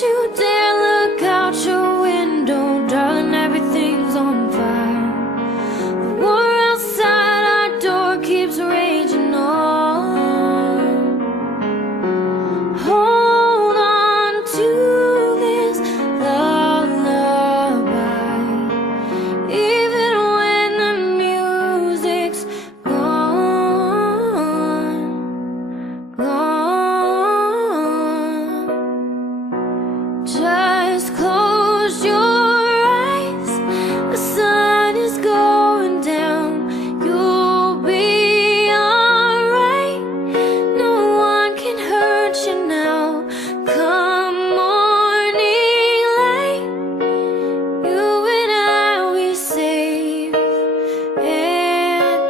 you dare look out your window, darling, everything's on fire. The war outside our door keeps raging on. Hold on to this lullaby, even when the music's gone, gone. Just close your eyes, the sun is going down. You'll be alright, no one can hurt you now. Come morning light, you and I, we safe and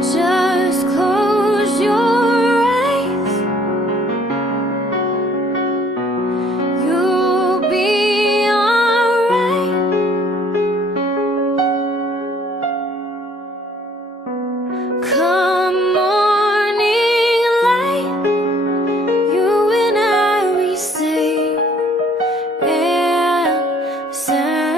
just close your eyes, you'll be alright. Come morning light, you and I, we safe and sound.